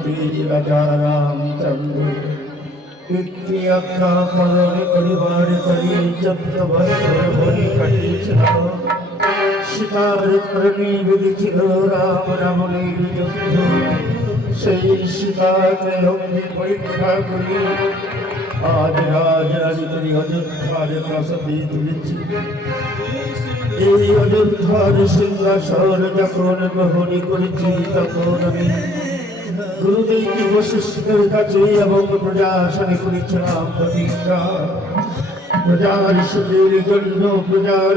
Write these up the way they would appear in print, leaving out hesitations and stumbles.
কবি রাজা রামচন্দ্র পিতৃ আজ্ঞা পালন করিবার করি 14 বছর বলি কাটিয়েছিল। সীতার করণী বেঁধেছিল রাম রাবণের যুদ্ধ। সেই সীতাকে অগ্নি পরীক্ষা করি আজ রাজরানী করি অযোধ্যার প্রাসাদে তুলেছি। এই অযোধ্যার সিংহাসন যখন গ্রহণ করেছি তখন আমি গুরুদেব বশিষ্ঠের কাছে এবং প্রজাসনে করেছিলাম প্রতিজ্ঞা। প্রজার সুখের জন্য প্রজার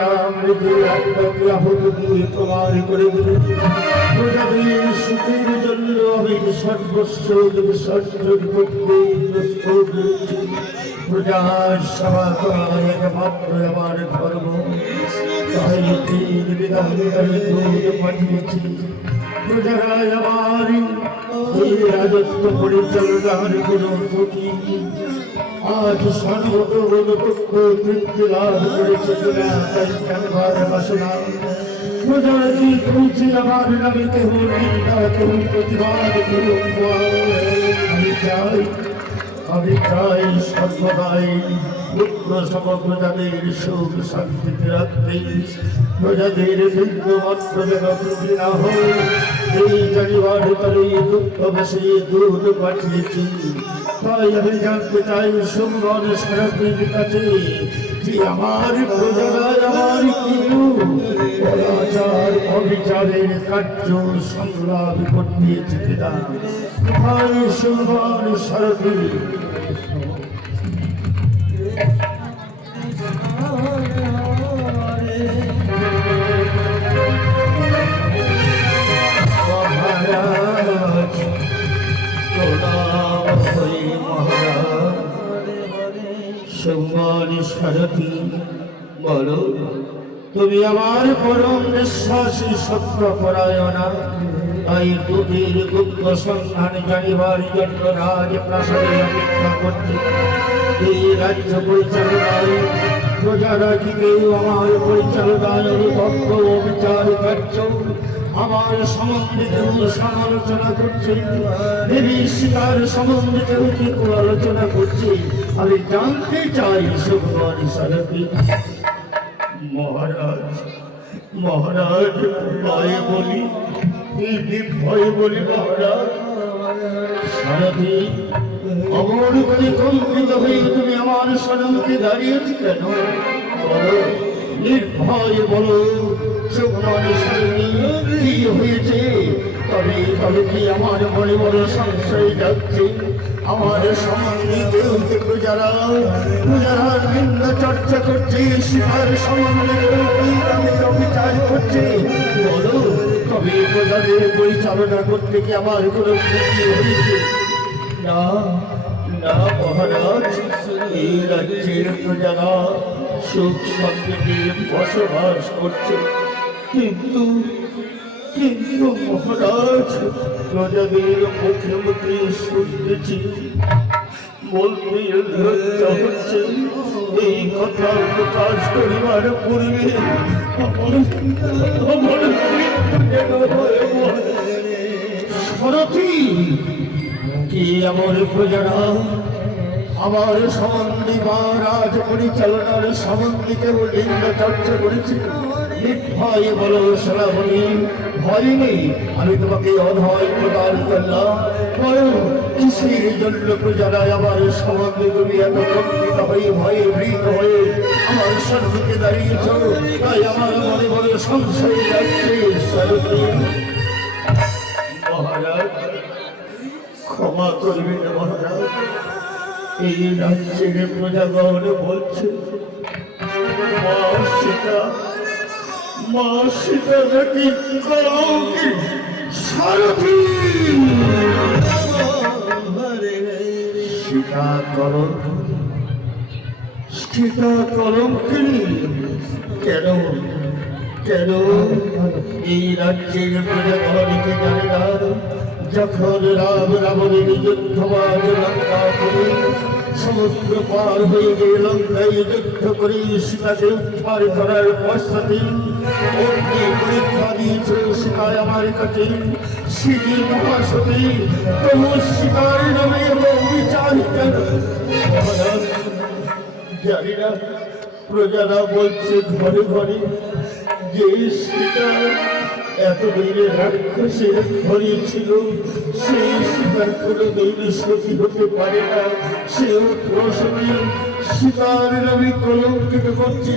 রাম নিজের আত্মাকে আহত দিয়ে প্রমাণ করে দিলেন। প্রজাদের সুখের জন্য আমি সর্বস্ব বিসর্জন করতে প্রস্তুত হয়েছি। প্রজার সেবা করা একমাত্র আমার ধর্ম। তাই বিধানকারী দূত পাঠিয়েছি। প্রজারা আমার এই রাজত্ব পরিচালনার কোন ত্রুটি আজ সর্বতোপক্ষ তৃপ্তি লাভ করেছে কিনা তাই জানবার বাসনা। প্রজারা কি করেছে আমার নামে কেহ নিন্দা কেউ প্রতিবাদ করুন। আমি চাই সর্বদাই পুত্র সম প্রজাদের সুখ শান্তিতে রাখতে প্রজাদের বিন্দুমাত্র যেন ত্রুটি না হয় এই জানিবার তরে দুঃখ বেশি দুধ পাঠিয়েছি। তাই আমি জানতে চাই সুন্দর সারাটির কাছে যে আমার প্রজারা আমার কেউ অনাচার অবিচারের কার্য সংলাপ করতেছে কিনা। তাই সুন্দর সারাটি সারথী বলো তুমি আমার পরম বিশ্বাসী সত্য পরায়ণা। তাই দুধের গুপ্ত সন্ধান জানিবার জন্য রাজপ্রাসাদে অপেক্ষা করছি। এই রাজ্য পরিচালনায় প্রজারা কি কেউ আমার পরিচালনায় অনুভক্ত ও বিচার কার্য আমার সম্বন্ধে কেউ সমালোচনা করছে। দেবী সীতার সম্বন্ধে কেউ কি আলোচনা করছে আমি জানতে চাই। সুন্দর সারথী মহারাজ মহারাজ ভয় বলি ভয় বলি মহারাজ। সারথী অমর করে কম্পিত হয়ে তুমি আমার সনমকে দাঁড়িয়েছি কেন? বলো নির্ভয় বলো সুন্দর সারথী কি হয়েছে? তবে কি আমার মনে বড় সংশয় যাচ্ছে। আমার সম্বন্ধে প্রজারা নিন্দা চর্চা করছে। সীতার সম্বন্ধে অবিচার করছে। বলো তবে প্রজাদের পরিচালনা করতে কি আমার কোনো ক্ষতি হয়েছে? না না মহারাজ এই রাজ্যের প্রজারা সুখ শান্তিতে বসবাস করছে। কিন্তু মহারাজ প্রজাদের মুখে মুখে শুনতেছি বলতে লজ্জা হচ্ছে। এই কথা প্রকাশ করিবার পূর্বে সারথী কি আমার প্রজারা আমার সম্বন্ধে বা রাজ পরিচালনার সম্বন্ধে কেবল নিন্দা চর্চা করেছে? নির্ভয় বলো শ্রাবণী ভয় নেই। আমি তোমাকে অভয় প্রদান করলাম। বলো কিসের জন্য প্রজারা আমার সম্বন্ধে তুমি এত কম্পিত হয়ে ভয়ে ভীত হয়ে আমার সম্মুখে দাঁড়িয়েছ? তাই আমার মনে বড় সংশয় লাগছে। সারথী মহারাজ ক্ষমা করবেন মহারাজ। এই রাজ্যের প্রজাগণ বলছে মা সীতা নাকি কলঙ্কি। সারথী সীতা কলঙ্কিনী কেন? এই রাজ্যের প্রজাগণকে জানে না যখন রাম রাবণের যুদ্ধবাজ লঙ্কা করে সমুদ্র পার হয়ে গিয়ে লঙ্কায় যুদ্ধ করে সীতাকে উদ্ধার করার পশ্চাতে অগ্নি পরীক্ষা দিয়েছিল সীতায় আমার কাছে, শ্রী মহাসতী তবু সীতার নামে বিচার কেন? জানি না, প্রজারা বলছে ঘরে ঘরে যে সীতা এতদিনে রাক্ষসের ঘরে ছিল, সেই সীতার কোনো দিন সতী হতে পারে না। সে রসনী সীতার নামে কলঙ্কিত করছে,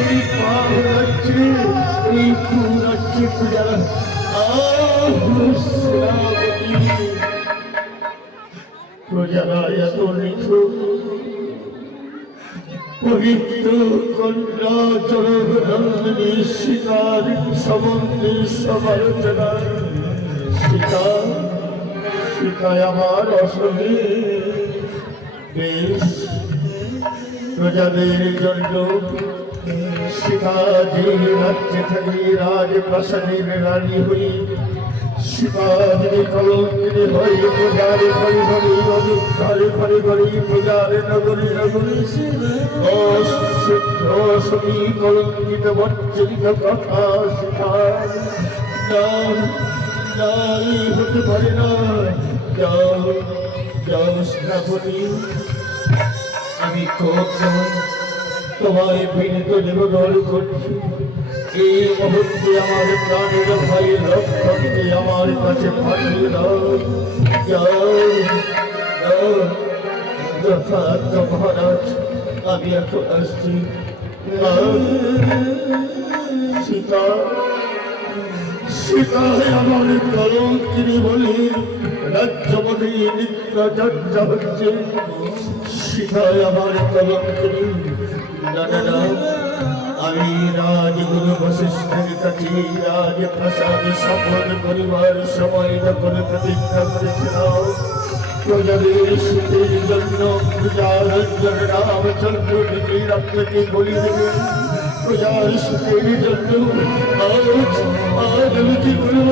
এই পা হচ্ছে, এই ফুল হচ্ছে প্রজারা। প্রজারা এত নিছক পবিত্র কন্যা চরণী সীতার সম্বন্ধে সমালোচনা। সীতা সীতায় আমার অসমে বেশ প্রজাদের জন্য সীতা যে রাজ্যে থাকি রাজপ্রাসাদের রানী হই, সীতা যদি কলঙ্কিনী হই প্রজার ঘরে ঘরে অযোধ্যার ঘরে ঘরে প্রজার নগরী নগরী অসতী কলঙ্কিত বঞ্চিত কথা সীতা নাই হতে পারে না। যাও যাও শ্রাবণী, আমি তোমায় বিনীত নিবেদন করছি, এই মুহূর্তে আমার প্রাণের ভাই রক্ষণকে আমার কাছে পাঠিয়ে দাও। যাও যাও, যথার্থ মহারাজ, আমি এখন আসছি। সীতা সীতায় আমার কলঙ্কিনী বলে রাজ্যবধি নিত্যচর্চা হচ্ছে। সীতায় আমার কলঙ্কিনী। না না না, আমি রাজগুরু বশিষ্ঠের কাছে রাজপ্রাসাদে শপথ করিবার সময় যখন প্রতিজ্ঞা করেছিলাম, প্রজাদের সুখের জন্য প্রজার রামচন্দ্র নিজের আপনাকে বলি দেবেন। প্রজার সুখের জন্য আজ আমি কি করব?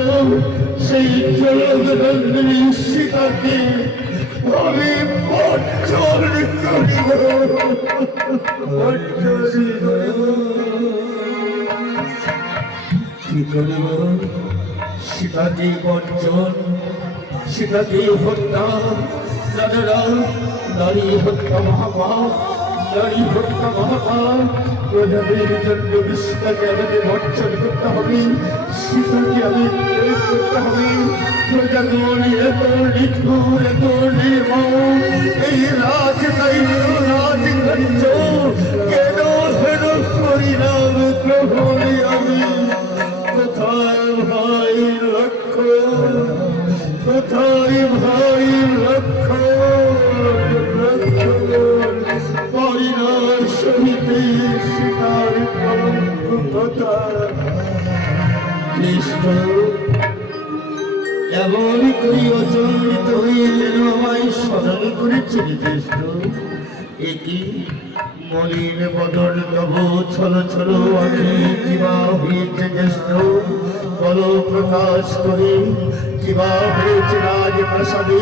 সেই জগন্নাথী সীতাকে আমি বর্জন করিব। কি করিব? সীতাকে বর্জন, সীতাকে হত্যা। নারী হত্যা মহাপাপ, নারী হত্যা মহাপাপ। প্রজাদের জন্য সীতাকে আমাকে বর্জন করতে হবে, সীতাকে আমি করতে হবে। প্রজাগণ এত নিষ্ঠুর, এত নির্মম, এই রাজকার্য কেন হেন পরিণাম গ্রহণে আমি? কোথায় ভাই লক্ষ্য, কোথায় ভাই লক্ষ্য? পরিণাম সহিতে সীতার কলঙ্ক কথা। কৃষ্ণ এমন করি অচলিত হয়ে যেন আমায় স্মরণ করেছিল। কৃষ্ণ একই মলিন বদন তব ছল ছল আঁখি কিবা হয়েছে জ্যেষ্ঠ, বল প্রকাশ করে কিবা হয়েছে রাজপ্রাসাদে,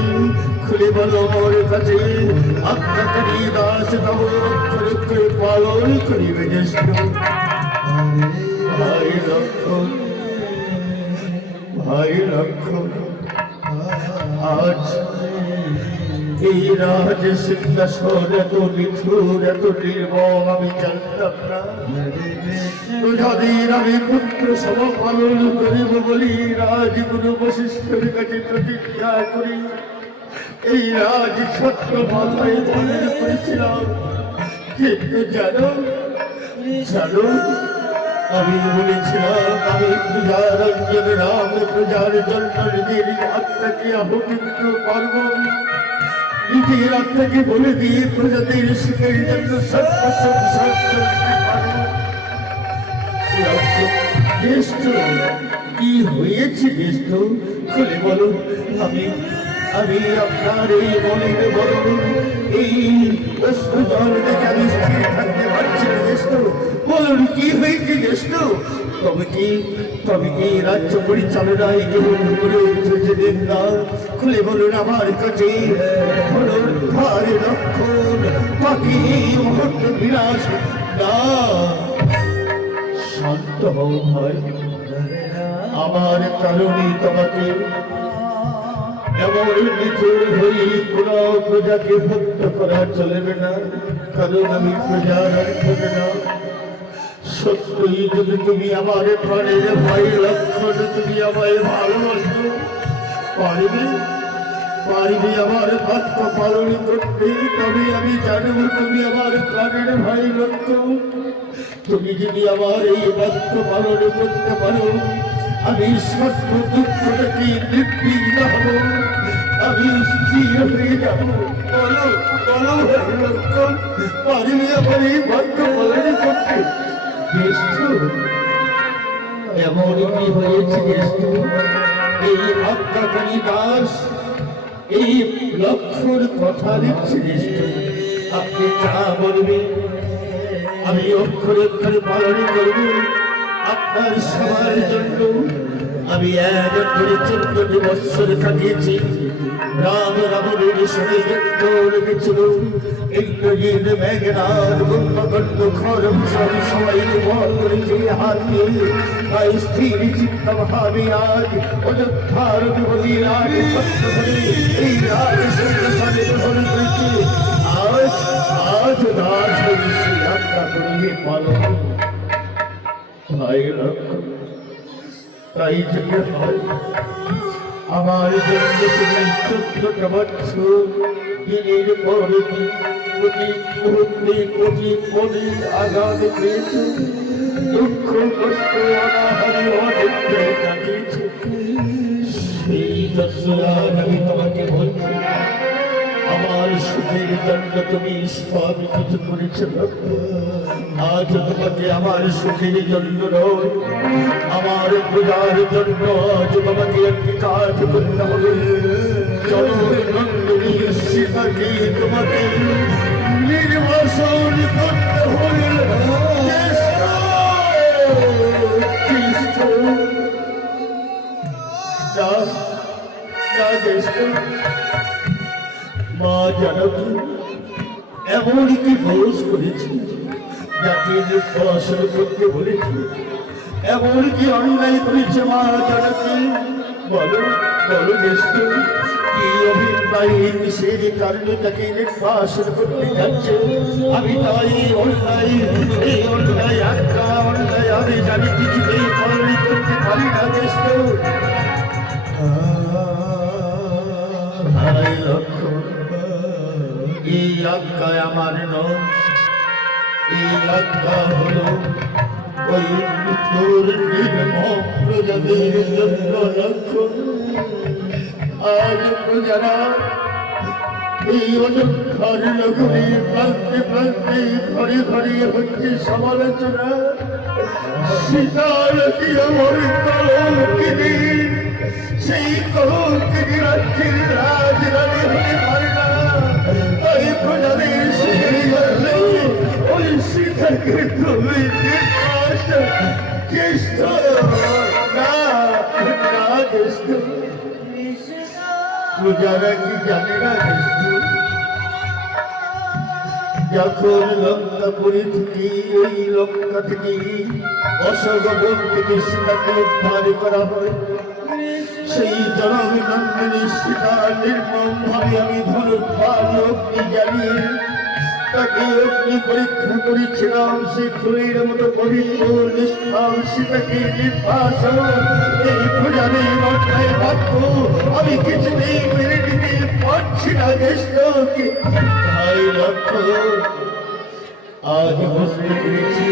খুলে বল মোর কাছে। আজ্ঞাকারী দাস তব অক্ষরে করে পালন করিবে জ্যেষ্ঠ। ভাই লক্ষণ, ভাই লক্ষণ, আজ এই রাজ সিংহাসন এত নিঠুর, এত নির্মম আমি জানতাম না। প্রজাদের আমি পুত্র সম পালন করিব বলি রাজগুরু বশিষ্ঠের কাছে প্রতিজ্ঞা করি এই রাজ ছত্র মাথায় ধারণ করেছিলাম। কিন্তু জানো জানো, আমি বলেছিলাম আমি প্রজার অঞ্জন রাম, প্রজার জন্য নিজের আত্মাকে আহুতি করব। নিজের আত্মাকে বলে দিয়ে প্রজাদের সুখের জন্য জ্যেষ্ঠ কি হয়েছে? জ্যেষ্ঠ খুলে বলো। আমি আমি আপনার এই মনের বলুন, এই অস্ত্র জল দেখে আমি স্থির থাকতে পারছি না। জ্যেষ্ঠ বলুন কি হয়েছে? জ্যেষ্ঠ তবে কি রাজ্য পরিচালনায় কেবল করে উঠেছে দিনদার? খুলে বলুন আমার কাছে ধনুর্ধারে লক্ষণ, বাকি মুহূর্ত বিনাশ না। শান্ত শান্ত হও ভাই, আমার কারণে তোমাকে এমন নিচুর হয়ে কোনো প্রজাকে হত্যা করা চলবে না, কারণ আমি প্রজার অর্থ না। সত্যই যদি তুমি আমার প্রাণের ভাই লক্ষণ, তুমি আমায় ভালোবাসো, পারবে পারবে আমার বাক্য পালন করতে, তবে আমি জানবো তুমি আমার প্রাণের ভাই লক্ষণ। তুমি যদি আমার এই বাক্য পালন করতে পারো, আমি সত্য দুঃখটাকে নিবৃত্ত হব, আমি স্থির হয়ে যাব। বলো বলো ভাই লক্ষণ, পারবে আমার এই বাক্য পালন করতে? জ্যেষ্ঠ, এমন কি হয়েছে জ্যেষ্ঠ, এই আজ্ঞাকারী দাস এই লক্ষণ কথা দিচ্ছে জ্যেষ্ঠ, আপনি যা বলবেন আমি অক্ষরে অক্ষরে পালন করব। আপনার সবার জন্য আমি 14 বৎসর কাটিয়েছি। রাম রাবণের সঙ্গে যুদ্ধ লেগেছিল, ইন্দ্রজিৎ মেঘনাদ কুম্ভকর্ণ খরভূষণ সবাই বল করেছে হারিয়ে, তাই স্থির চিত্ত ভাবে আজ অযোধ্যার যুবতী রাজ সত্য ধরে এই রাজ সিংহাসনে গ্রহণ করেছে। আজ আজ দাস হয়েছে আজ্ঞা করিয়ে পালন ভাই লক্ষণ। তাই থেকে হয় আমার জন্য তুমি 14টা বৎসর দিনের পর দিন প্রতি মুহূর্তে প্রতি কোণে আঘাত পেয়েছ, দুঃখ কষ্ট অনাহারে অনেকটাই কাটিয়েছ। সেই জন্য আজ আমি তোমাকে বলছি, আমার সুখের জন্য তুমি সব কিছু করেছ। আজ তোমাকে আমার সুখের জন্য নয়, আমার পূজার জন্য আজ তোমাকে একটি কাজ করতে হবে। জননন্দিনী সীতাকে তোমাকে নির্বাসন করতে হবে। মা জানকী এমন কি দোষ করেছি যাকে নির্বাসন করতে বলেছি? এমন কি অন্যায় করেছে মা জানকী? বলো বলো জ্যেষ্ঠ, কি অভিপ্রায় কিসের কারণে তাকে নির্বাসন করতে যাচ্ছে? আমি তাই অন্যায়, এই অন্যায় আজ্ঞা অন্যায় আমি জানি কিছুতেই পালন করতে পারি না জ্যেষ্ঠ। ভাই লক্ষণ, এই আজ্ঞায় আমার নয়, এই আজ্ঞা হলো ওই তোর নির্মম প্রজাদের জন্য লক্ষণ। আজ প্রজারা এই অযোধ্যার নগরী প্রান্তে প্রান্তে ঘরে ঘরে হচ্ছে সমালোচনা। সীতার কি আমার কলঙ্কিনী, সেই কলঙ্কিনী রাজ্যের রাজরানী হতে পারে না। তাই প্রজাদের সুখের জন্য ওই সীতাকে তুমি জ্যেষ্ঠ না না জ্যেষ্ঠ, প্রজারা কি জানে না জ্যেষ্ঠ? যখন লঙ্কাপুরী থেকে ওই লঙ্কা থেকে অশোকবন থেকে সীতাকে উদ্ধার করা হয়, সেই জননন্দিনী সীতা নির্মম ভাবে আমি ধনুর্বাণ অগ্নি জ্বালিয়ে তাকে অগ্নি পরীক্ষা করেছিলাম। সে ফুলের মতো পবিত্র নিষ্পাপ সীতাকে নির্বাসন এই প্রজাদের অন্যায় বাক্য আমি কিছুতেই মেনে নিতে পারছি না জ্যেষ্ঠকে। ভাই লক্ষণ, আজ বুঝতে পেরেছি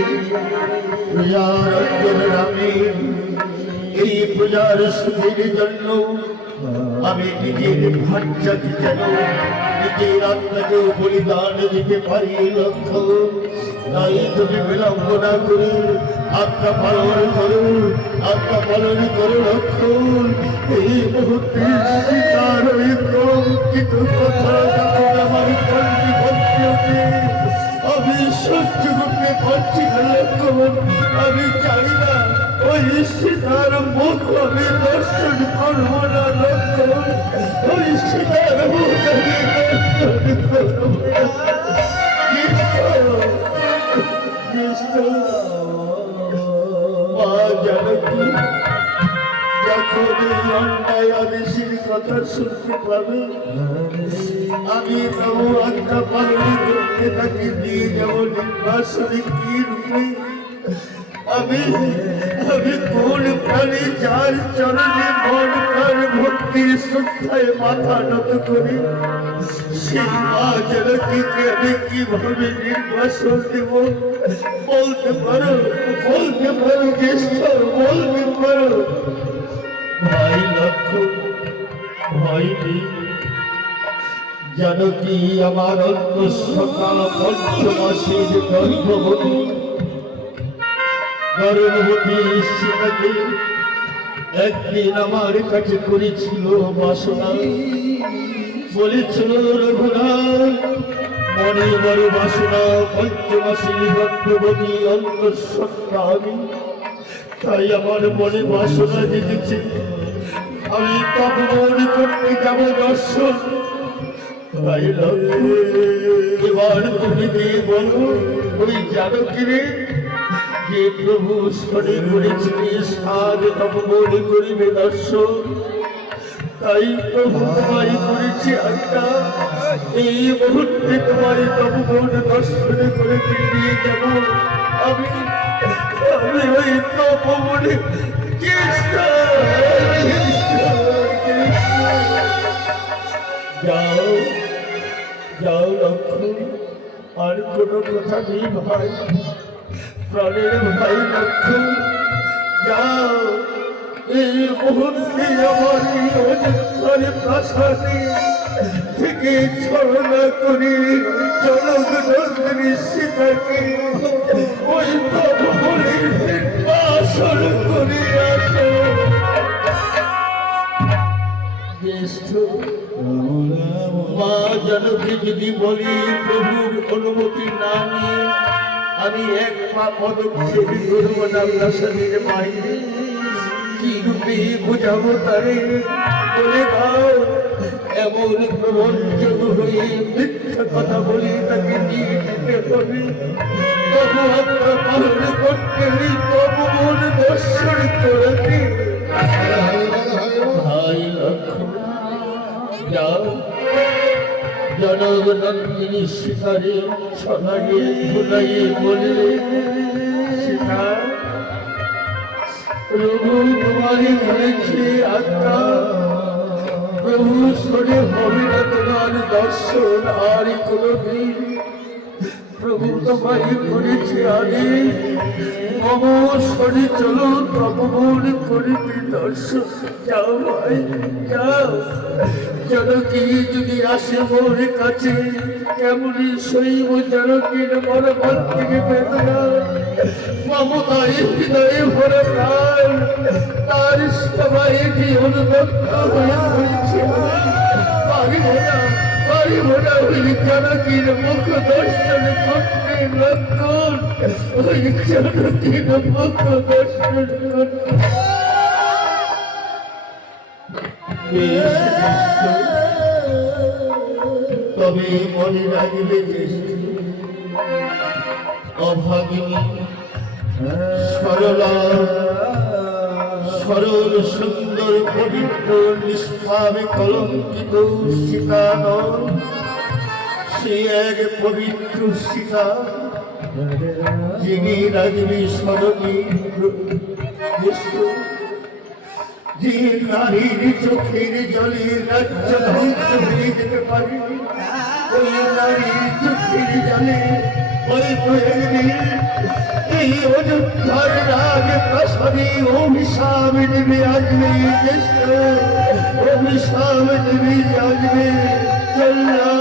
প্রজার অঞ্জন নামে এই প্রজার সুখের জন্য আমি নিজের ভাষাকে যেন নিজের আত্মাকেও বলিদান দিতে পারি লক্ষণ। তাই তুমি বিলম্ব না করুন, আত্মা পালন করুন, আত্মা পালন করো লক্ষণ। এই মুহূর্তে সীতার ওই কঙ্কিত কথা যখন আমার কণ্ঠে ভর্তি হতে আমি সহ্য করতে পারছি না লক্ষণ। আমি জানি না ওই সীতার মুখ আমি দর্শন করবো না লক্ষণ। ওই সীতার মুখ আমি দর্শন করবো না। মা শুনতে পাবে। আমি তবু আজ্ঞা পালন করতে তাকে নিয়ে যাব নির্বাসনে কি রূপে। আমি আমি কোন প্রাণী যার চরণে মন প্রাণ ভক্তির শ্রদ্ধায় মাথা নত করি, সেই মা জননীকে আমি কিভাবে নির্বাসন দেব? বলতে পারো কেষ্টর, বলতে পারো। ভাই লক্ষ্মণ, ভাই জানকী আমার অন্তঃসত্ত্বা পঞ্চমাসের গর্ভবতী সীতাকে একদিন আমার কাছে করেছিল বাসনা। বলেছিল, রঘুনাথ মনে বড় বাসনা, পঞ্চমাসী গর্ভবতী অন্তঃসত্ত্বা আমি, তাই আমার মনে বাসনা জেগেছে আমি তপবন করতে যাব দর্শন। তাই এবার তুমি গিয়ে বলো ওই জানকী রে যে প্রভু স্মরণে করেছিলে সাধ তপবন করিবে দর্শন। তাই প্রভু তোমায় করেছি আজ্ঞা, এই মুহূর্তে তোমায় তপবন দর্শনে করে নিয়ে যাব আমি। ওই তপবনে যাও যাও লক্ষ্মণ, আর কোনো কথা নেই ভাই, প্রাণের ভাই লক্ষ্মণ, যাও। এই মুহূর্তে আমার এই অযোধ্যার প্রাসাদে থেকে ছলনা করি জনগণের সীতাকে ওই তপবনের নির্বাসন করে আসো। মা জানকী যদি বলি প্রভুর অনুমতি না নিয়ে আমি এক পা পদক্ষেপ করব না প্রাসাদের বাইরে, কি রূপে বোঝাবো তারে? বলে দাও। এমন প্রবঞ্চক হয়ে মিথ্যা কথা বলে তাকে নিয়ে যেতে হবে। তবু আমরা পালন করতে তবু মন দর্শন করতে। ভাই লক্ষ্মণ, যাও জনগণন্দিনী সীতারে ছড়াইয়ে ভুলাইয়ে বলে, সীতা প্রভু তোমারই বলেছে আজ্ঞা, প্রভু সরে হবে না তোমার দর্শন আর কোনদিন। প্রভু তোমারই করেছে আগে মম সরে চলো তপবন করিতে দর্শন। যাও ভাই যাও। জানকী যদি আসে মোর কাছে কেমনই শৈব জানকীর মর্মান্তিক বেদনা, মমতায় হৃদয়ে ভরা প্রাণ তার সবাই জীবন দগ্ধ হয়ে পড়েছে। পারিব না ওই জানকীর মুখ দর্শন করতে লক্ষ্মণ, ওই জানকীর মুখ দর্শন করতে। তবে মনে রাখবে অভাগিনী সরলা সরল সুন্দর পবিত্র নিষ্পাপে কলঙ্কিত সীতা নয়, সে এক পবিত্র সীতা যিনি রাখবে স্মরণে যে নারীর চোখের জলে রাজ্য ধ্বংস হয়ে যেতে পারে, ওই নারীর চোখের জলে ওই এই অযোধ্যার রাজ প্রাসাদে অভিশাপ দেবে আসবে, অভিশাপ দেবে আসবে। চল্লা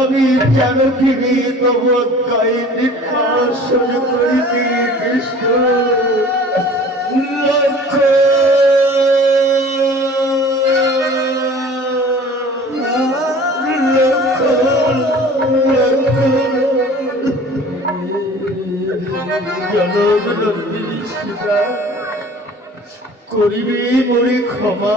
আমি জানকী তবু গায়ে নির্বাসন করিতে কৃষ্ণ লক্ষ্য। করিবে মোরে ক্ষমা,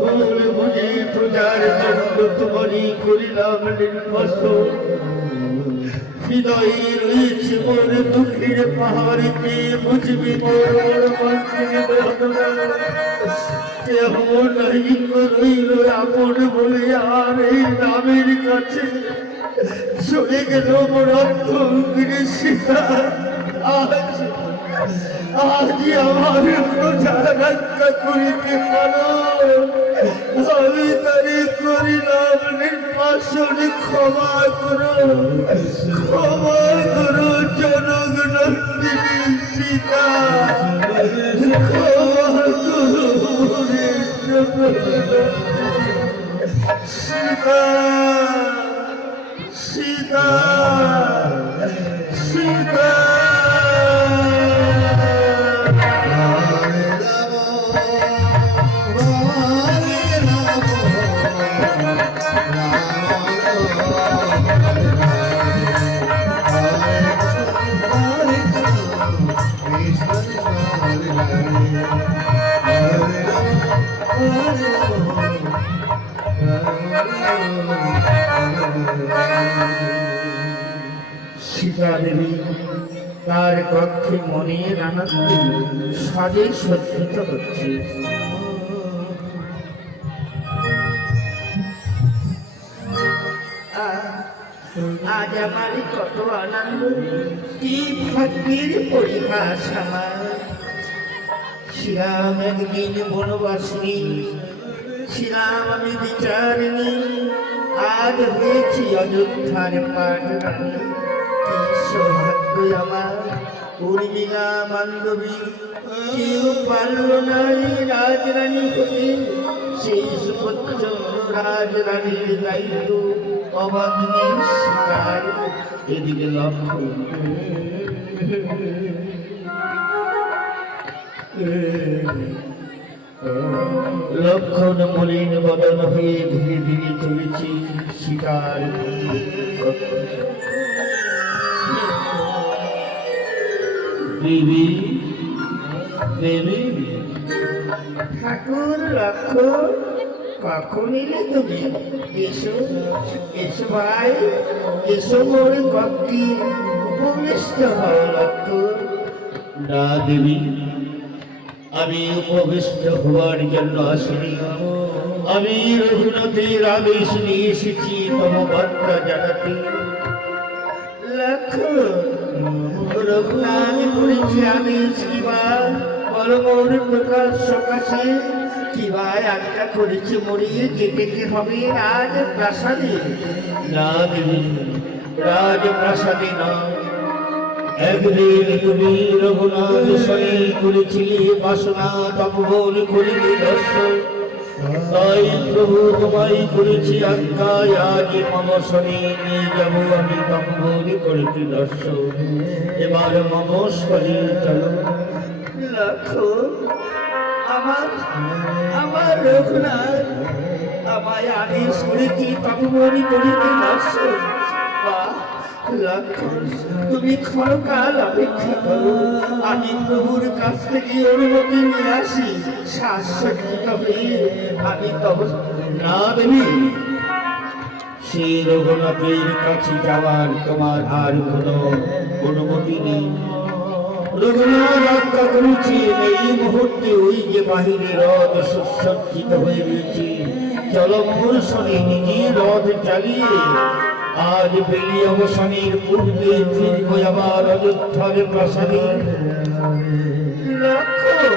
ভুল বুঝে প্রজার জন্য তোমারই করিলাম নির্বাসন। হৃদয়ে রয়েছে মোর দুঃখের পাহাড়িতে, বুঝবি মোর মোর মন্ত্রের বেদনা। কেমন রইল আপন বলে আর এই নামের কাছে চলে গেল মোর অন্তরে সীতা। আজ আমার প্রজা রক্ষা করিতে পারো, আমি তারে করিলাম নির্বাসন। ক্ষমা করো, ক্ষমা করো জনক নন্দিনী সীতা, ক্ষমা করো সীতা, সীতা, সীতা। সীতা দেবী তার কক্ষে মনে নানা সাজে সজ্জিত হচ্ছে। আজ আমার কত আনন্দ, কি ভাগ্যের পরিহাস আমার। ছিলাম একদিন বনবাসী, ছিলাম আমি বিচারিণী, আজ হয়েছি অযোধ্যার পাটরানী। কি সৌভাগ্য আমার, উর্মিলা মান্ডবী কেউ পারল নাই রাজরানী হতে। সেই সুপ্রচন্ড রাজরানীর দায়িত্ব অবাধনী শিকার। এদিকে লক্ষণ মলিন বদন হয়ে ধীরে ধীরে চলেছি শিকার। দেবী, দেবী, ঠাকুর লক্ষণ, কখন এলে তুমি? এসো, এসো ভাই, এসো মোর কক্ষে উপবিষ্ট হও লক্ষণ। না দেবী, আমি উপবিষ্ট হওয়ার জন্য আসিনি, আমি রঘুনাথের আদেশ নিয়ে এসেছি তম বার্তা জানাতে। লক্ষণ, রঘুনাথ করেছে আদেশ কিবা পরমর প্রকাশ সকাশে, কিবা আজ্ঞা করেছে মরিয়ে যেতে হবে রাজ প্রাসাদে। না দেবী, রাজ প্রাসাদে নয়। একদিন তুমি রঘুনাথ সরে করেছিলে বাসনা, তপবন করিলে দর্শন। তাই প্রভু তোমায় করেছি আজ্ঞা, আজ মম সরে নিয়ে যাব আমি তপবন করেছি দর্শন। এবার মম সরে চলো। লক্ষণ, আমার আমার রঘুনাথ আমায় আদেশ করেছি তপবন করিতে দর্শন। লক্ষণ, তুমি ক্ষণকাল অপেক্ষা করো, আমি প্রভুর কাছ থেকে অনুমতি নিয়ে আসি। শাশ্বত হয়ে আমি তব। না দেবী, সেই রঘুনাথের কাছে যাওয়ার তোমার আর কোনো অনুমতি নেই। রঘুনাথ আজ্ঞা করেছি এই মুহূর্তে ওই যে বাহিনী রথ সুসজ্জিত হয়ে রয়েছে, জলমূর্ষণে নিজে রথ চালিয়ে আজ বেলি অবসানের পূর্বে ফিরব আবার অযোধ্যার প্রাসাদে। লক্ষণ,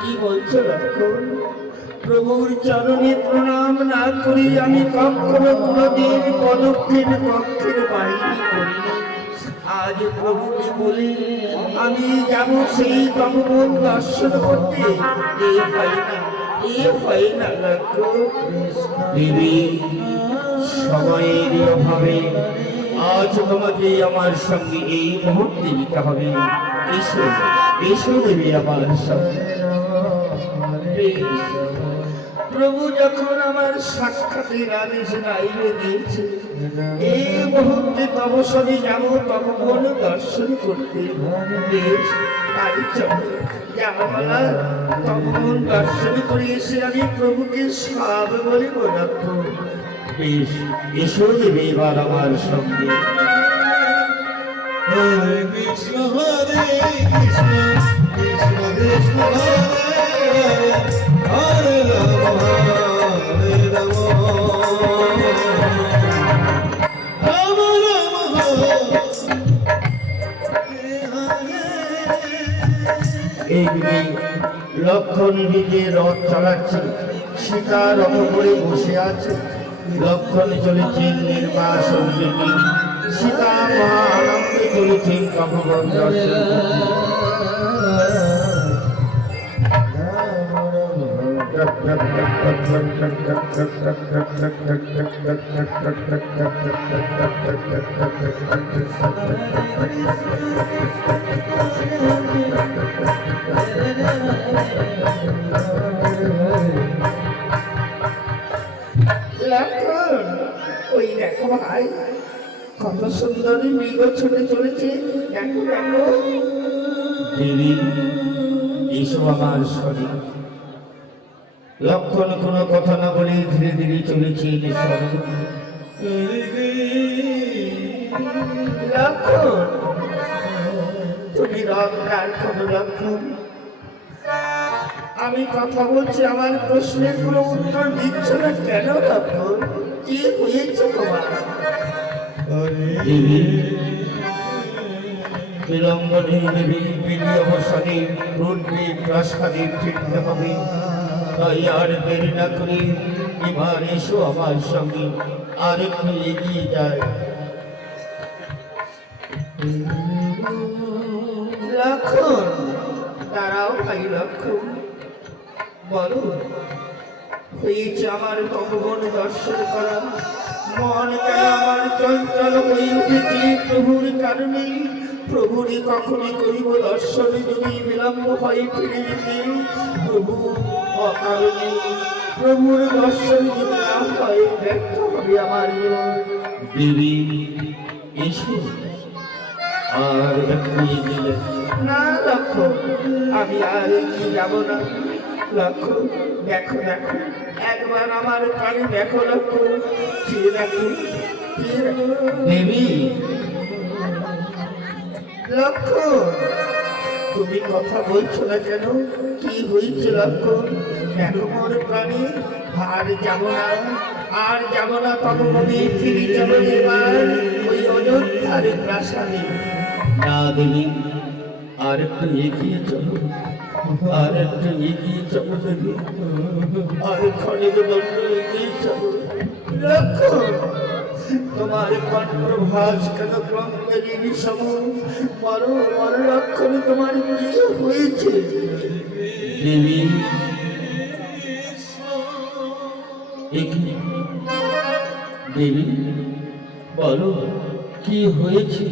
কি বলছো লক্ষণ? প্রভুর চরণে প্রণাম না করি আমি কখনো কোনদিন পদক্ষেপ কক্ষের বাইরে করিনি। আজ প্রভুকে বলি আমি যাব সেই তপবন দর্শন করতে। এ হয় না, এ হয় না লক্ষণ। দেবী, সময়ের অভাবে আজ তোমাকে আমার সঙ্গে এই মুহূর্তে দিতে হবে। এসো, এসো দেবী আমার সঙ্গে। প্রভু যখন আমার সাক্ষাতের আদেশ গাইলে দিয়েছে, এই মুহূর্তে তব সঙ্গে যাবো তপবন দর্শন করতে। তাই চলো জামালা তখন দর্শন করে এসে আমি প্রভুকে সব বলিব রাখো। বেশ, এসো দেবে এবার আমার সঙ্গে। হরে কৃষ্ণ কৃষ্ণ কৃষ্ণ হরে রাম রাম রাম এইদিকে লক্ষণ দিকে রথ চালাচ্ছে, সীতা রথ করে বসে আছে। লক্ষণ চলেছেন নির্বাসন দিকে, সীতা মহা আনন্দে চলেছেন তপবন দর্শন লক্ষণ, ওই দেখো ভাই কত সুন্দরী মৃগ ছুটে চলেছে, দেখো দেখো। দেবী এসো আমার শরীর। লক্ষণ কোনো কথা না বলে ধীরে ধীরে চলেছে লক্ষণ। তুমি রঙার কোন লক্ষণ? আমি কথা বলছি, আমার প্রশ্নের কোনো উত্তর দিচ্ছ না কেন লক্ষণ? কি হয়েছে তোমার? দেবী বিলম্বনে দেবী বিলি অবসানে পূর্বে প্রাসাদে ফিরতে হবে, তাই আর দেরি না করে এবার এসো আমার সঙ্গে, আর একটু এগিয়ে যায়। লক্ষণ দাঁড়াও ভাই লক্ষণ, বলো হয়েছে আমার ভগবান দর্শন করা, মন কেন আমার চঞ্চল হয়ে উঠেছে প্রভুর কারণে। প্রভুরে কখনই করিব দর্শনে যদি বিলম্ব হয় ফিরে যেতে, প্রভু অকারণে প্রভুর দর্শন যদি না হয় ব্যর্থ হবে আমার জীবন। দেবী এসো আর একটু এগিয়ে। না লক্ষ্য, আমি আর এগিয়ে যাব না। লক্ষ্য দেখো দেখো, একবার আমার কানে দেখো লক্ষ্য, ফিরে দেখো দেবী। লক্ষ্য তুমি কথা বলছো না কেন? কি হয়েছে লক্ষ্য? দেখো মোর প্রাণী, আর যাব না, আর যাব না তপবনে, ফিরে যাবো এবার ওই অযোধ্যার প্রাসাদে। না দেবী, আর একটু এগিয়ে চলো, আর একটু এগিয়ে চলো দেবী, আর ক্ষণের দণ্ড এগিয়ে চলো। লক্ষ্য তোমার কণ্ঠভাস কেন ক্রমে বিষম? বলো বলো লক্ষণে তোমার কি হয়েছে? দেবী দেবী বলো কি হয়েছে?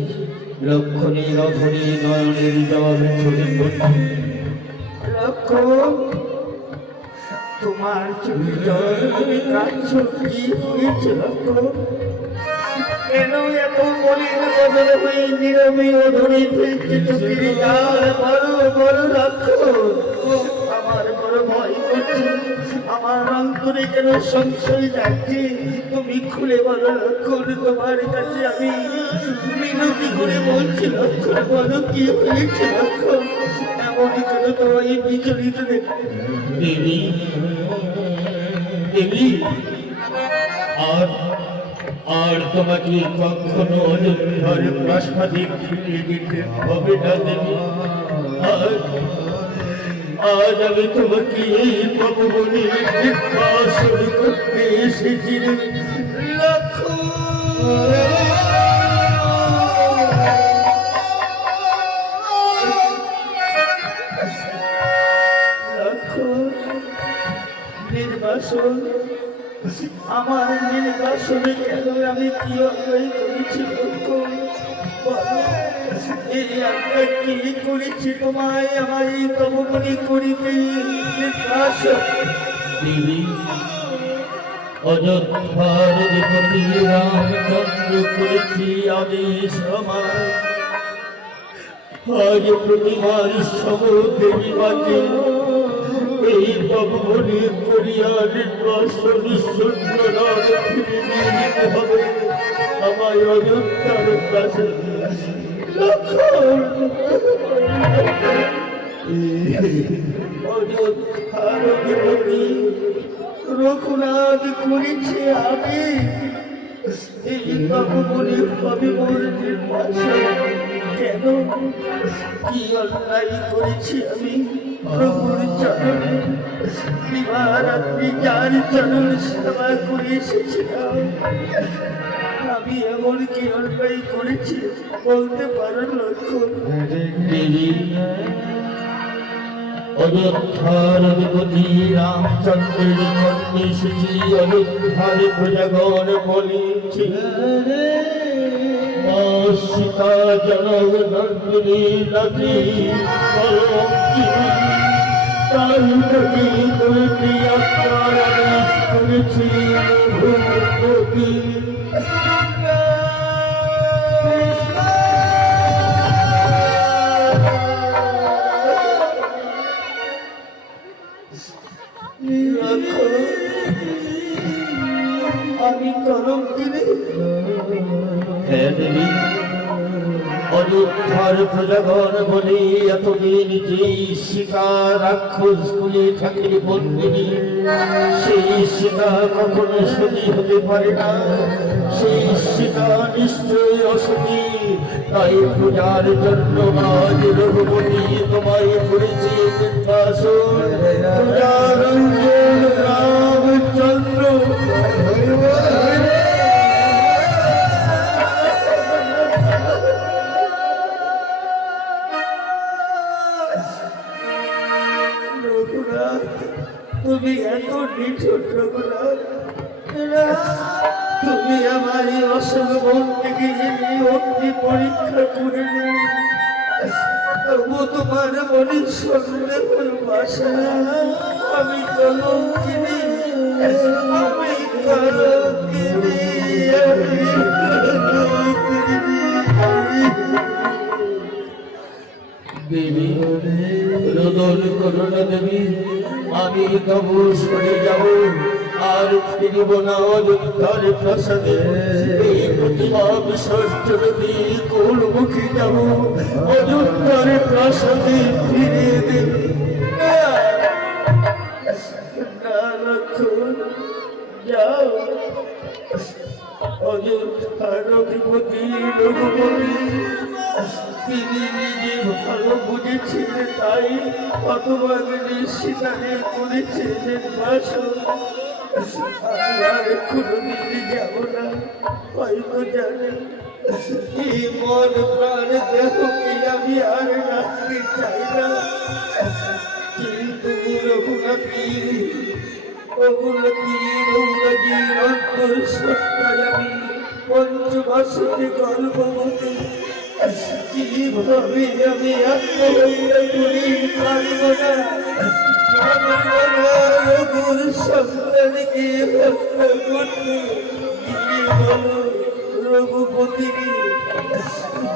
লক্ষণের অধরে নয়নের জল ছড়ে পড়ছে। লক্ষণ তোমার চোখে জল, তুমি কাঁদছ, কি হয়েছে লক্ষণ? কেন এত মলিন বদল হয়ে নীরবে অধরে ফেলছে চোখের জল? বলো বলো লক্ষণ, আমার বড় ভয় করছে, আমার অন্তরে কেন সংশয় যাচ্ছে, তুমি খুলে বলো লক্ষণ। তোমার কাছে আমি মিনতি করে বলছি লক্ষণ, বলো কি হয়েছে লক্ষণ? এমনই কেন তোমার এই বিচলিত দেবী দেবী, আর আর তোমাকে কখনো অযোধ্যার প্রাসাদে ফিরে যেতে হবে না দেবী। আজ আমি তোমাকে এই ভগবানে নির্বাসন করতে এসেছি। লক্ষণ নির্বাসন, আমার নির্বাসনে কেন আমি কি অন্যায় করেছি? এই একটা কি করেছি তোমায় আমার এই তপবনে করিতে? নির্বাসন দেবী অযোধ্যার অধিপতি রামচন্দ্র করেছি আদেশ আমার, আজ প্রতিমার সম দেবী মাকে এই ভগবনী করিয়া নির্বাসন সুন্দর ফিরে নিয়ে যেতে হবে আমায় অযোধ্যার কাছে। অযোধ্যার অধিপতি রঘুনাথ করেছে আমি এই ভগবনী হবে মোর নির্বাসন। কেন কি অন্যায় করেছি আমি প্রভুর চরণে দিবারাত্রি যার চরণ সেবা করে এসেছিলাম, আমি এমন কি অন্যায় করেছি বলতে পারো লক্ষ্য? অযোধ্যার অধিপতি রামচন্দ্রের কর্ণে এসেছি, অযোধ্যার প্রজাগণ বলেছি সীতা জনক নন্দিনী নাকি তাই নাকি করতে আপনার আদেশ করেছি ভূপতি। আমি কলঙ্কিনী। হ্যাঁ দেবী, অযোধ্যার প্রজাগণ বলে এতদিন যে সীতা রাক্ষস কুলে থাকে বন্দিনী, সেই সীতা কখনো সতী হতে পারে না, সেই সীতা নিশ্চয় অসতী। তাই পূজার জন্য আজ রঘুপতি তোমায় করেছি নির্বাসন। পূজার রামচন্দ্র তুমি এত নিঠুর রঘুনাথ, তুমি আমার এই অসুখ মন থেকে এনে অগ্নি পরীক্ষা করে নিলে, তবু তোমার মনে সন্দেহের বাসনা। আমি কলঙ্কিনী, আমি কলঙ্কিনী, আমি কলঙ্কিনী। দেবী রোদন করো না দেবী, আমি তবু সরে যাব আর ফিরব না অযোধ্যার প্রাসাদে। এই প্রতিমা বিসর্জন দিয়ে কোলমুখী যাব অযোধ্যার প্রাসাদে ফিরিয়ে দেব না। লক্ষণ যাও, অযোধ্যার অধিপতি রঘুপতি তিনি নিজে ভালো বুঝেছিলেন, তাই অতভাগ সীতাকে করেছে নির্বাসন। আমি আর কোনোদিন যাব না, হয়তো জানেন এই মন প্রাণ দেহকে আমি আর রাখতে চাই না। কিন্তু রঘুনাথীর রঘুনাথীর অন্তর সত্তায় আমি পঞ্চবাসনে গর্ভবতী। কিভাবে আমি আত্মহত্যা করি পারব না, রঘুর সন্তানকে হত্যা করতে। রঘুপতি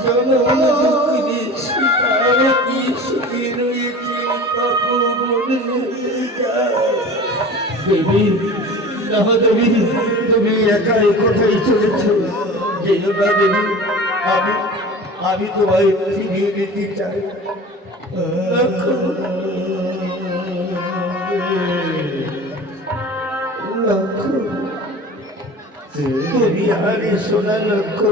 জনমুখী সীতার কি সুখী রয়েছে তপবনে যায়। দেবী না দেবী, তুমি একাই কোথায় চলেছ? যেও না দেবী, আমি তোমায় ফিরিয়ে নিতে চাই। তুমি আরে শোনা লক্ষ্য,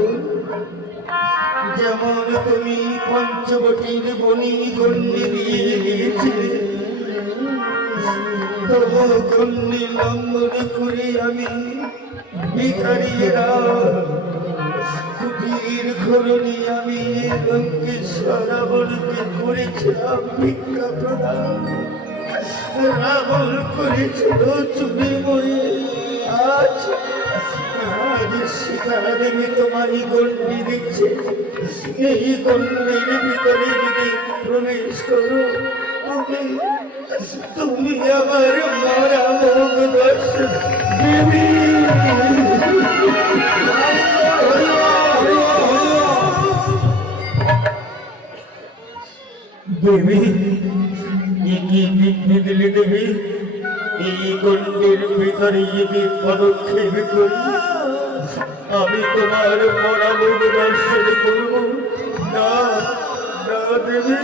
যেমন তুমি পঞ্চবটির বনি গণ্যে দিয়ে গিয়েছিলে, তবু গণ্যে লঙ্ঘন করে আমি ভিখারিয়েরা কুটির ঘরণী আমি লঙ্কেশ্বর রাবণকে করেছিলাম ভিক্ষা প্রদান। রাবণ করেছিল চুরি মরে। আজ সীতাদেবী তোমারই গণ্ডি দিচ্ছে, এই গণ্ডির ভিতরে যদি প্রবেশ করো তুমি আমার মরা মুখ দর্শন দেবী। দেবী কি বিঘ্নি দিলে দেবী এই গণ্ডির ভিতরে যদি পদক্ষেপ করি আমি তোমার পরামুখ দর্শন করব না না দেবী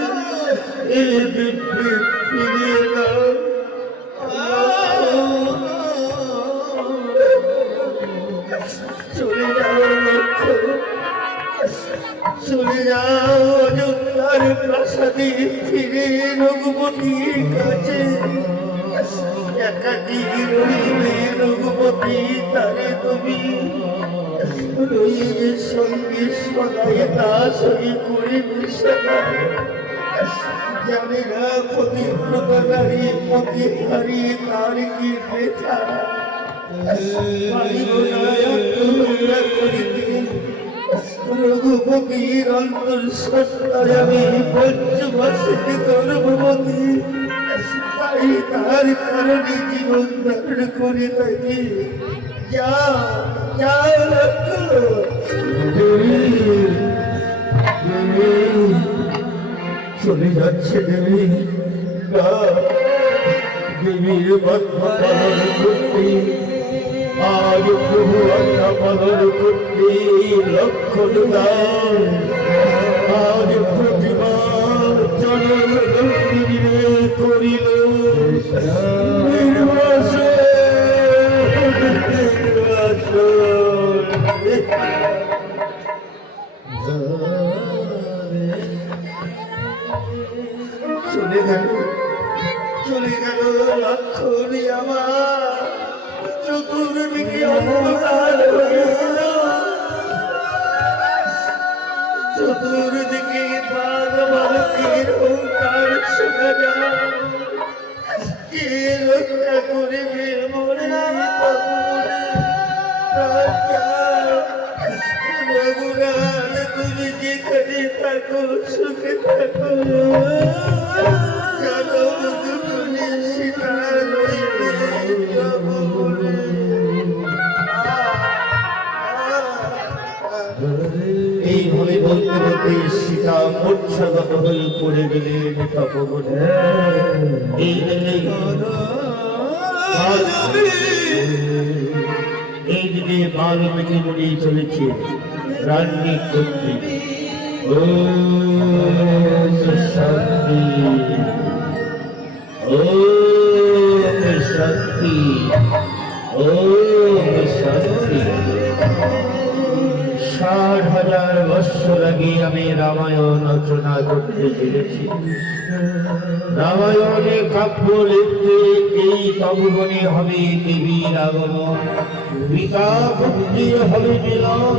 এই বিঘ্নি ফিরিয়ে দাও চলে যাও লক্ষ্য চলে যাও অযোধ্যার প্রাসাদে ফিরে রঘুপতির কাছে একাকি রহিবে রঘুপতি তারে তুমি রহিবের সঙ্গে সদায় তা সহি করিবে সদা জানে না পতিব্রত নারী পতি হারিয়ে তার কি ব্যথা পারিব না আত্মহত্যা করিতে রঘুপতির অন্তর সত্তায় আমি পঞ্চমাসে গর্ভবতী তাই তার কারণে জীবন ধারণ করে থাকি যা যা চলে যাচ্ছে দেবী না দেবীর বদ্ধ পালন করতে আজ প্রভু আজ্ঞা পালন করতে লক্ষণ দান আজ প্রতিমা জনম দক্ষিণে করিল চলে গেল লক্ষণ আমার চতুর্দিকে অন্ধকার হয়ে গেল চতুর্দিকে বাঘবালকের হুঙ্কার শোনা যায় কে রক্ষা করিবে মরে রঘুনাথ তুমি যেখানে থাকো সুখে থাকো জানো দুপুরে সীতা রইবে প্রভু বলে এইভাবে বলতে বলতে সীতা মূর্ছাগত হয়ে পড়ে গেলেন তপবনে এইদিকে বাল্মীকি মুনি চলেছে রান্নি করতে ও শান্তি ও শান্তি ও শান্তি 60,000 বৎসর আগে আমি রামায়ণ রচনা করতে চলেছি রামায়ণে কাব্য লিখতে এই তবগণে হবে দেবীর আগমন পিতা পুত্রের হবে মিলন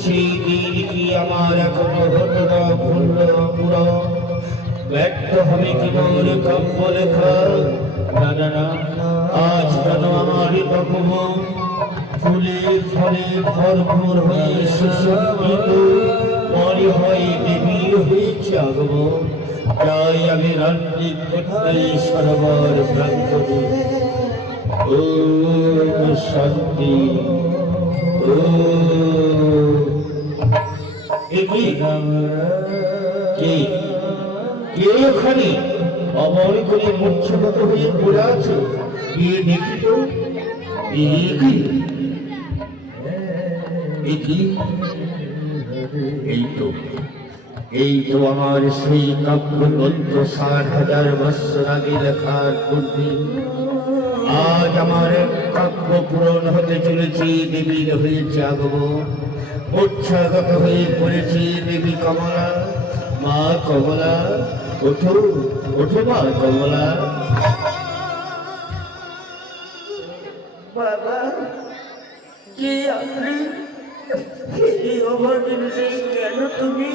সেই দিন কি আমার এখনো ঘটনা পূর্ণ পুরো ব্যর্থ হবে কি মোর কাব্য লেখা না না আজ কেন আমার তপবন ফুলে ফলে ভরপুর হয়ে সুসজ্জিত মনে হয় দেবীর হয়েছে আগমন তাই আমি রাত্রি করতে সরোবর প্রান্তরে ও শান্তি ও কে কে ওখানে অমর করে মূর্ছগত হয়ে পড়ে আছে গিয়ে দেখি তো এই তো আমার সেই কাব্য গ্রন্থ 60,000 বৎসর আগে লেখার বুদ্ধি আজ আমার কাব্য পূরণ হতে চলেছে দেবীর হয়েছে আগমন উৎসাগত হয়ে পড়েছে দেবী কমলা মা কমলা ওঠো ওঠো মা কমলা বাবা কি আপনি এই অভাবের কেন তুমি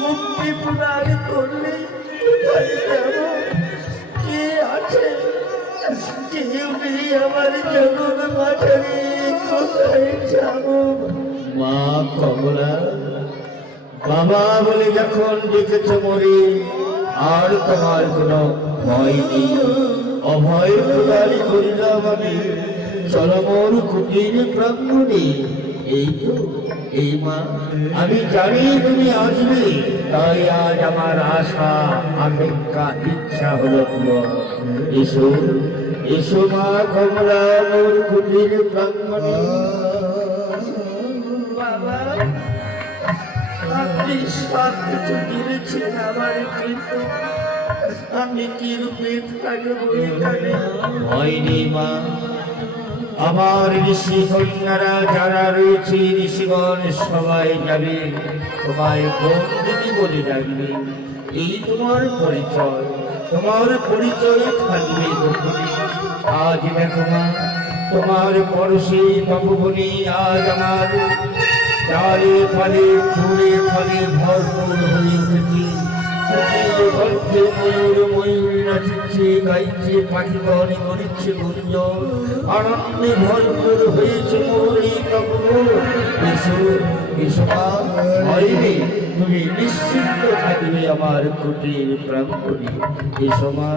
মুক্তি প্রদান করলে কোথায় যাব কে আছে কেউ নেই আমার জগৎ মাঝারে কোথায় যাব মা কমলা বাবা বলে যখন দেখেছ মরে আর তোমার কোনো ভয় নেই অভয় প্রদান করিলাম আমি চরমর কুটির প্রাঙ্গণে এই তো, এই মা, আমি জানি তুমি আসবে, তাই আজ আমার আশা আকাঙ্ক্ষা ইচ্ছা হলো পূরণ। এসো, এসো মা কমলা মোর কুটির প্রাঙ্গণে। বাবা, আপনি সব কিছু দিয়েছেন আমার, কিন্তু আমি কি রূপে থাকবো এখানে? হয়নি মা, আমার ঋষি কন্যারা যারা রয়েছে ঋষিগণ সবাই যাবে, তোমায় বন্দিনী বলে ডাকবে। এই তোমার পরিচয়, তোমার পরিচয় থাকবে গোপনে। আজ দেখো মা, তোমার পরশে বাবুবনি আজ আমার ডালে ফলে ফুলে ফলে ভরপুর হয়ে উঠেছে। গল্পে ময়ূর ময়ূর নাচিছে, গাইছে পাখিগণ করিচ্ছে গুঞ্জন, আনন্দে ভরপুর হয়েছে মোর এই কাপড়। এসো, এসো মা, হয়নি তুমি নিশ্চিন্ত থাকবে আমার কুটির প্রাঙ্গণে। এসো মা,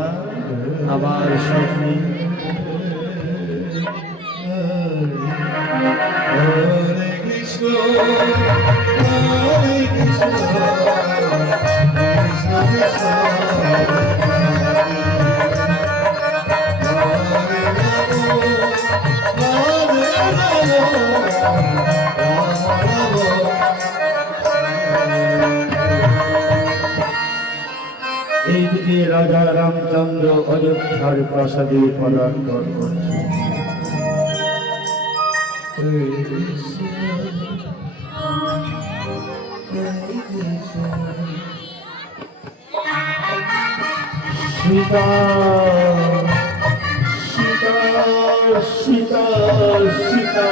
আমার স্বপ্নে। হরে কৃষ্ণ হরে কৃষ্ণ কৃষ্ণ কৃষ্ণ হরে রাম হরে রাম রাম এইদিকে রাজা রামচন্দ্র অযোধ্যার প্রাসাদে পদার্পণ করছে। সীতা, সীতা, সীতা, সীতা,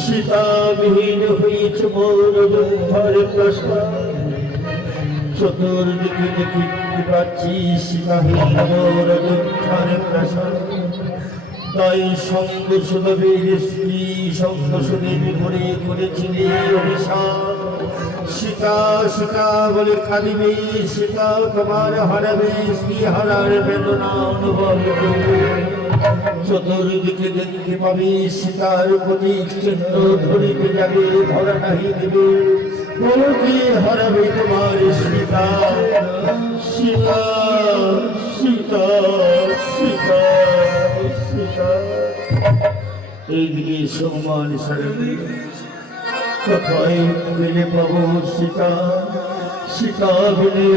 সীতা বিহীন হয়েছে মোর অযোধ্যার প্রাসাদ। চতুর্দিকে দেখিতে পাচ্ছি সীতাহীন মোর অযোধ্যার প্রাসাদ। তাই সঙ্গ সুদেবীর স্ত্রী সঙ্গ সুদেবী করে করেছিলে অভিশাপ। সীতা, সীতা বলে কাঁদিবে, সীতা তোমার হারাবে, স্ত্রী হারার বেদনা অনুভব করবে। চতুর্দিকে দেখতে পাবে সীতার প্রতীক চিহ্ন ধরিতে যাবে, ধরা নাহি দেবে। বলতে হারাবে তোমার সীতা, সীতা, সীতা, সীতা, সীতা। এইদিকে সমান সারবে, কোথায় পেলে পাবো সীতা, সীতা বিনে